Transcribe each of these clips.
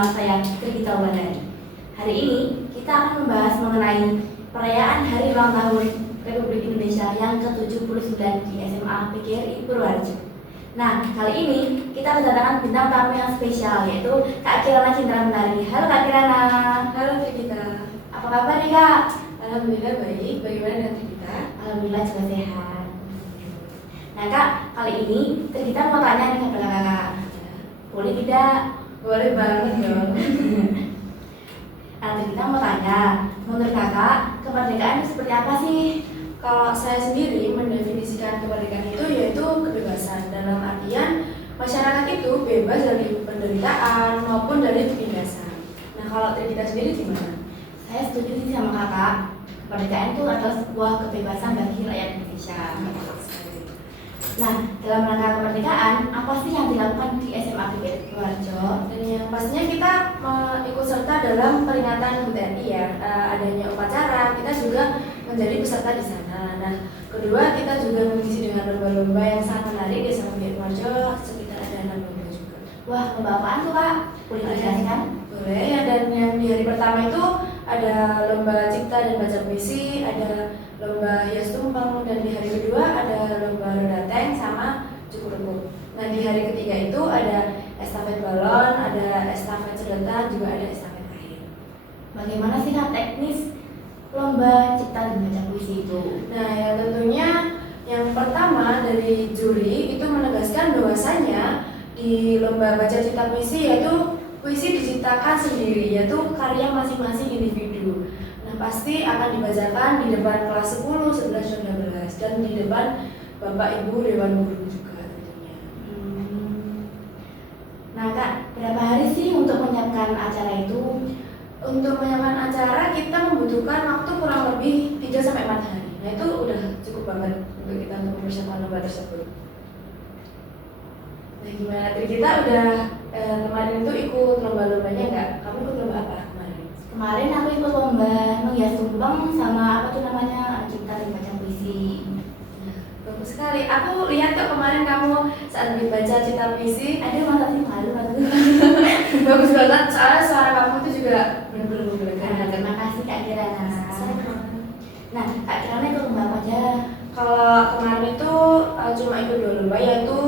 Nama saya Trigita Wulandari. Hari ini kita akan membahas mengenai perayaan Hari Ulang Tahun Republik Indonesia yang ke-79 di SMA PGRI Purworejo. Nah, kali ini kita kedatangan bintang tamu yang spesial, yaitu Kak Kirana Cindra Mentari. Halo Kak Kirana. Halo Trigita. Apa kabar nih Kak? Alhamdulillah baik. Bagaimana dengan Trigita? Alhamdulillah juga sehat. Nah Kak, kali ini Trigita mau tanya nih kepada Kakak. Boleh tidak? Boleh banget dong. Nah, Trigita mau tanya, menurut Kakak kemerdekaan itu seperti apa sih? Kalau saya sendiri mendefinisikan kemerdekaan itu yaitu kebebasan, dalam artian masyarakat itu bebas dari penderitaan maupun dari penindasan. Nah, kalau Trigita sendiri gimana? Saya setuju sih sama Kakak. Kemerdekaan itu adalah sebuah kebebasan bagi rakyat Indonesia. Nah, dalam rangka kemerdekaan, apa sih yang dilakukan di SMA PGRI Purworejo? Dan yang pastinya kita ikut serta dalam peringatan HUT TNI ya, adanya upacara, kita juga menjadi peserta di sana. Nah, kedua kita juga mengisi dengan lomba-lomba yang sangat menarik di SMA PGRI Purworejo, sekitar ada 6 lomba juga. Wah, lomba apaan tuh Kak? Boleh dijelaskan? Boleh ya, dan yang di hari pertama itu ada lomba cipta dan baca puisi, ada lomba hias tumpeng, dan di hari kedua ada lomba roda tank sama cukur rembuk. Nah, di hari ketiga itu ada estafet balon, ada estafet sedotan, juga ada estafet air. Bagaimana sih Kak teknis lomba cipta dan baca puisi itu? Nah, yang tentunya yang pertama dari juri itu menegaskan bahwasanya di lomba baca cipta puisi yaitu puisi diciptakan sendiri, yaitu karya masing-masing individu. Nah, pasti akan dibacakan di depan kelas 10, 11, dan 12 dan di depan Bapak Ibu Dewan Guru juga tentunya. Nah Kak, berapa hari sih untuk menyiapkan acara itu? Untuk menyiapkan acara kita membutuhkan waktu kurang lebih 3-4 hari. Nah, itu udah cukup banget untuk kita untuk mempersiapkan lomba tersebut. Nah, gimana Trigita udah kemarin itu ikut lomba-lombanya nggak? Kamu ikut lomba apa kemarin? Kemarin aku ikut lomba menghias tumpeng sama apa tuh namanya cipta dan baca puisi. Bagus sekali. Aku lihat kok kemarin kamu saat dibaca cipta puisi. Aduh masa sih malu aku. Bagus banget. Soalnya suara kamu itu juga benar-benar Nah, menggelegar. terima kasih Kak Kirana. Nah Kak Kirana ikut lomba apa aja? Kalau kemarin itu cuma ikut 2 lomba, yaitu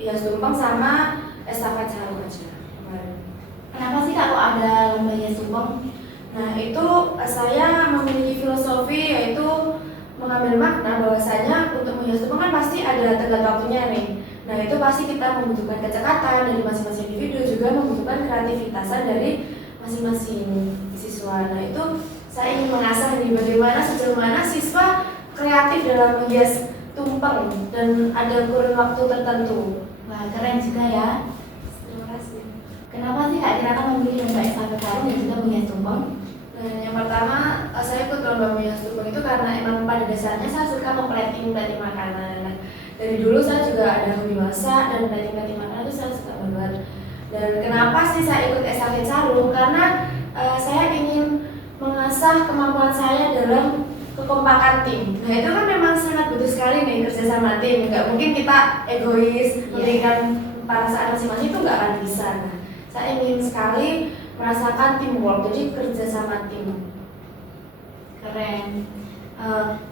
hias tumpeng sama estafet sarung aja kemarin. Kenapa sih Kak kok ada lomba hias tumpeng? Nah, itu saya memiliki filosofi yaitu mengambil makna bahwasanya untuk menghias tumpeng kan pasti ada tenggat waktunya nih. Nah, itu pasti kita membutuhkan kecekatan dari masing-masing individu, juga membutuhkan kreativitasan dari masing-masing siswa. Nah, itu saya ingin mengasah nih bagaimana sejauh mana siswa kreatif dalam menghias tumpeng dan ada kurun waktu tertentu. Wah keren juga ya. Terima kasih. Kenapa sih Kak Kirana memilih lomba estafet sarung dan juga menghias tumpeng? Nah, yang pertama saya ikut lomba menghias tumpeng itu karena emang pada dasarnya saya suka memplating makanan. Nah, dari dulu saya juga ada hobi masak dan plating makanan itu saya suka banget. Dan kenapa sih saya ikut estafet sarung? Karena saya ingin mengasah kemampuan saya dalam kekompakan tim. Nah, itu kan memang sangat butuh sekali nih kerja sama tim. Nggak mungkin kita egois memberikan perasaan masing-masing, itu nggak akan bisa. Nah, saya ingin sekali merasakan teamwork, jadi kerja sama tim. Keren.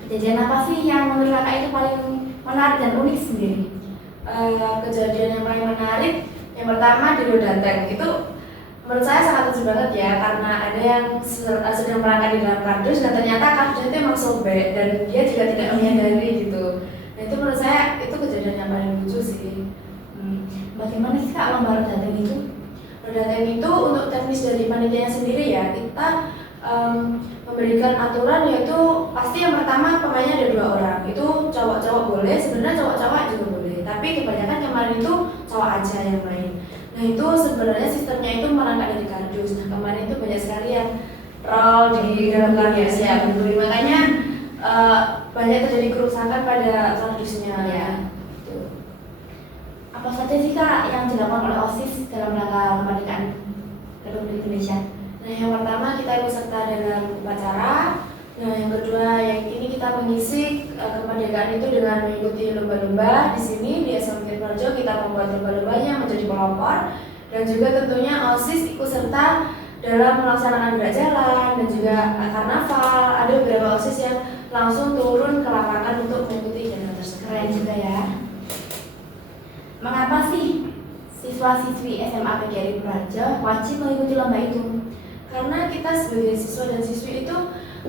Kejadian apa sih yang menurut Kakak itu paling menarik dan unik sendiri? Kejadian yang paling menarik yang pertama di roda tank itu menurut saya sangat lucu banget ya, karena ada yang sedang merangkak di dalam kardus dan ternyata kardusnya itu emang sobek dan dia juga tidak menyadari gitu. Nah, itu menurut saya itu kejadian yang paling lucu sih. Bagaimana sih Kak lomba roda tank itu? Roda tank itu untuk teknis dari panitianya sendiri ya, kita memberikan aturan yaitu pasti yang pertama pemainnya ada 2 orang, itu cowok-cowok boleh, sebenarnya cowok-cowok juga boleh, tapi kebanyakan kemarin itu cowok aja yang main. Nah, itu sebenarnya sistemnya itu merangkak dari kardus. Nah, kemarin itu banyak sekali yang roll di dalam kardus ya, betul. Makanya banyak terjadi kerusakan pada kardusnya ya. Apa saja sih Kak yang dilakukan oleh OSIS dalam rangka kemerdekaan Republik Indonesia? Nah, yang pertama kita ikut serta dalam upacara. Nah, yang kedua yang ini kita mengisi kemerdekaan itu dengan mengikuti lomba-lomba. Di sini di SMA PGRI Purworejo kita membuat lomba-lombanya menjadi pelopor. dan juga tentunya OSIS ikut serta dalam melaksanakan gerak jalan dan juga karnaval. Ada beberapa OSIS yang langsung turun ke lapangan untuk mengikuti kegiatan tersebut. Keren juga ya. Mengapa sih siswa-siswi SMA PGRI Purworejo wajib mengikuti lomba itu? Karena kita sebagai siswa dan siswi itu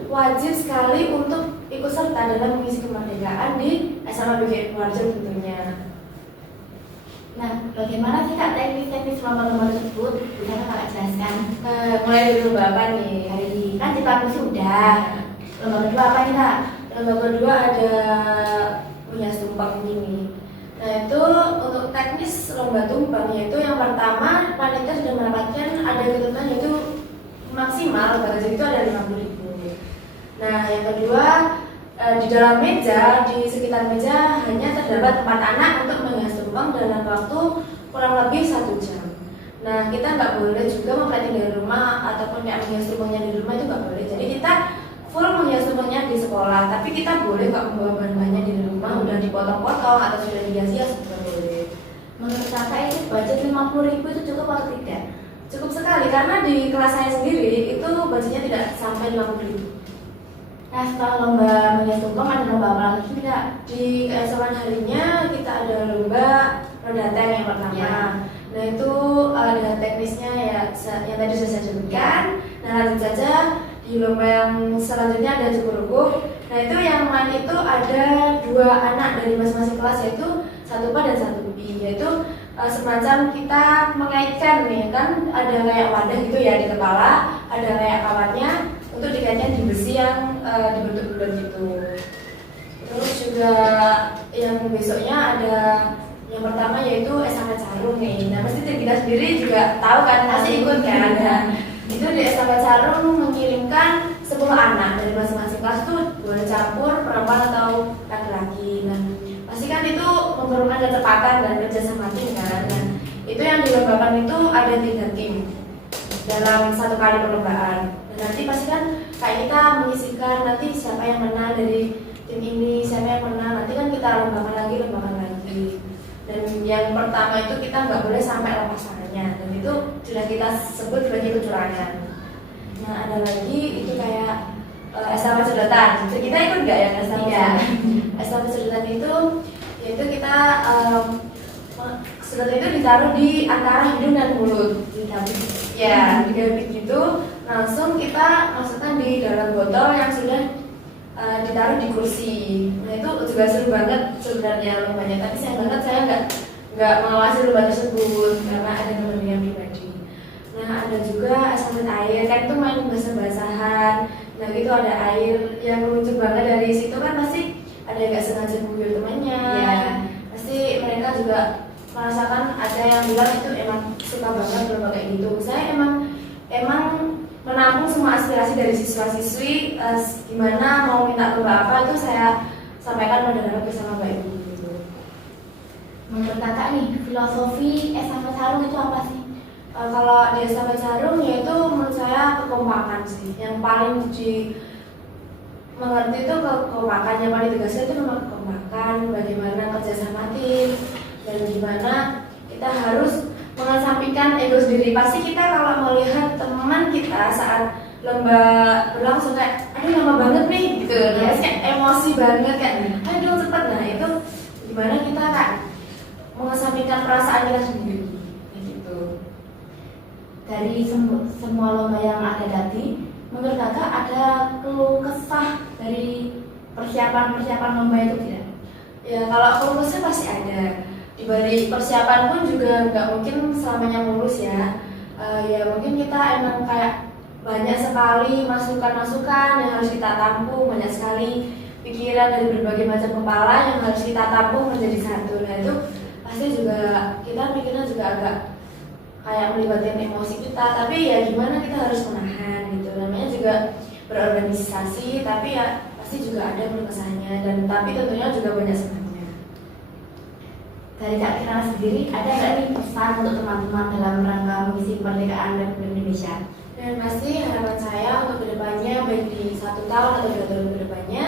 wajib sekali untuk ikut serta dalam mengisi kemerdekaan di SMA PGRI Purworejo tentunya. Nah, bagaimana sih Kak teknis-teknis lomba-lomba tersebut? Bisa Kakak jelaskan? Mulai dari lomba apa nih? Kan kita sudah. Lomba kedua apa nih Kak? Lomba kedua ada punya tumpang ini. Nah itu untuk teknis lomba tumpang, yaitu yang pertama panitia sudah mendapatkan ada ketentuan yaitu maksimal budget itu ada 50.000. Nah yang kedua di dalam meja, di sekitar meja hanya terdapat 4 anak untuk menghias tumpeng dalam waktu kurang lebih 1 jam. Nah kita nggak boleh juga memplating dari rumah ataupun kayak menghias tumpengnya di rumah, itu nggak boleh. Jadi kita full menghias tumpengnya di sekolah, tapi kita boleh nggak membawa bahan-bahannya di rumah udah dipotong-potong atau sudah dihias-hias, juga boleh. Menurut Kakak itu budget 50.000 itu cukup atau tidak? Cukup sekali karena di kelas saya sendiri itu budgetnya tidak sampai 50.000. Nah, setelah lomba menghias tumpeng ada lomba apa lagi tidak? Di keesokan harinya kita ada lomba roda tank yang pertama. Ya. Nah itu dengan teknisnya ya yang tadi sudah saya sebutkan. Nah lanjut saja di lomba yang selanjutnya ada cukur rukuh. Nah itu yang main itu ada 2 anak dari masing-masing kelas, yaitu 1 PA dan 1 B, yaitu semacam kita mengaitkan nih kan, ada kayak wadah gitu ya di kepala, ada kayak kawatnya untuk dikaitkan di besi yang dibentuk bulat gitu. Terus juga yang besoknya ada yang pertama yaitu estafet sarung nih. Nah pasti kita sendiri juga tahu kan, pasti ikut kan. Nah, itu di estafet sarung mengirimkan 10 anak dari masing-masing kelas tuh, boleh campur perempuan atau laki-laki. Nah pasti kan itu memerlukan kecepatan dan kerjasama tim kan. Nah itu yang dilombakan itu ada 3 tim dalam 1 kali perlombaan. Dan nanti pasti kan kayak kita menyisihkan nanti siapa yang menang dari tim ini, siapa yang menang, nanti kan kita lombakan lagi. Dan yang pertama itu kita nggak boleh sampai lepas tangannya, dan itu sudah kita sebut sebagai kecurangan. Nah ada lagi itu kayak estafet sedotan. Kita ikut nggak ya estafet sedotan? Estafet sedotan itu yaitu kita sedotan itu ditaruh di antara hidung dan mulut, ya digabit gitu, langsung kita masukkan di dalam botol yang sudah ditaruh di kursi. Nah itu juga seru banget sebenarnya lombanya, tapi sayang banget saya nggak mengawasi lomba tersebut karena ada kepentingan pribadi. Nah ada juga estafet air, kan itu main basah-basahan. Nah gitu ada air yang lucu banget, dari situ kan pasti ada yang nggak sengaja mengguyur temannya. Ya. Pasti mereka juga merasakan, ada yang bilang itu emang suka banget lomba kayak gitu. Saya emang menampung semua aspirasi dari siswa-siswi, gimana mau minta lomba apa itu saya sampaikan pada dalam bersama Mbak Ibu gitu. Menurut Kakak nih, filosofi estafet sarung itu apa sih? Kalau di estafet sarung yaitu menurut saya kekompakan sih. Yang paling mengerti itu kekompakan, yang paling tegasnya itu memang kekompakan, bagaimana kerjasama tim, dan gimana kita harus mengesampingkan ego sendiri. Pasti kita kalau melihat teman kita saat lomba berlangsung kayak, aduh lama banget nih gitu, terus kayak emosi banget kayak, aduh cepet. Nah itu gimana kita kan mengesampingkan perasaan kita sendiri gitu. Dari semua lomba yang ada tadi, menurut Kakak ada keluh kesah dari persiapan lomba itu tidak? Ya kalau keluh kesah pasti ada. Di balik persiapan pun juga nggak mungkin selamanya mulus ya. Ya mungkin kita emang kayak banyak sekali masukan-masukan yang harus kita tampung, banyak sekali pikiran dari berbagai macam kepala yang harus kita tampung menjadi satu. Nah itu pasti juga kita mikirnya juga agak kayak melibatkan emosi kita, tapi ya gimana kita harus menahan gitu. Namanya juga berorganisasi, tapi ya pasti juga ada keluh kesahnya, dan tapi tentunya juga banyak senangnya. Dari Kak Kirana sendiri, ada nggak nih pesan untuk teman-teman dalam rangka mengisi kemerdekaan Republik Indonesia? Dan pasti harapan saya untuk kedepannya, baik di 1 tahun atau 2 tahun kedepannya,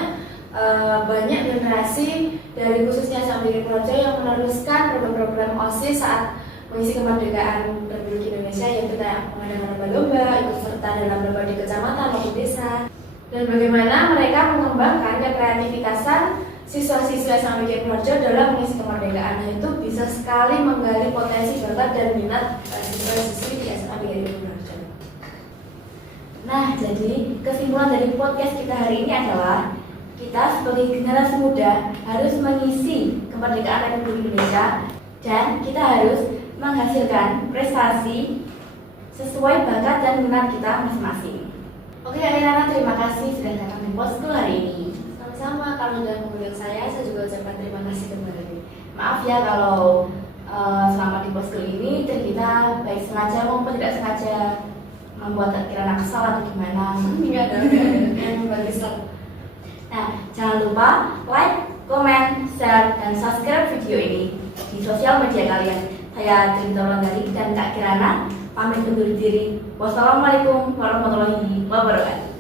banyak generasi dari khususnya SMA PGRI Purworejo yang meneruskan program-program OSIS saat mengisi kemerdekaan Republik Indonesia, yaitu kayak mengadakan lomba-lomba, ikut serta dalam lomba di kecamatan maupun desa, dan bagaimana mereka mengembangkan kreativitasan siswa-siswa SMA PGRI Purworejo dalam mengisi kemerdekaan. Nah, itu bisa sekali menggali potensi bakat dan minat siswa-siswi di SMA PGRI Purworejo. Nah, jadi kesimpulan dari podcast kita hari ini adalah kita sebagai generasi muda harus mengisi kemerdekaan Republik Indonesia dan kita harus menghasilkan prestasi sesuai bakat dan minat kita masing-masing. Oke, Airana, terima kasih sudah datang di Podschool hari ini. Sama-sama, kalau sudah mengundang saya juga ucapkan terima kasih kembali. Maaf ya kalau selama di Podschool ini kita baik sengaja maupun tidak sengaja membuat Kirana kesal atau gimana. Enggak ada yang membuat kesal. Nah, jangan lupa like, comment, share, dan subscribe video ini di sosial media kalian. Saya Cinta Wulandari dan Kak Kirana pamit undur diri. Wassalamualaikum warahmatullahi wabarakatuh.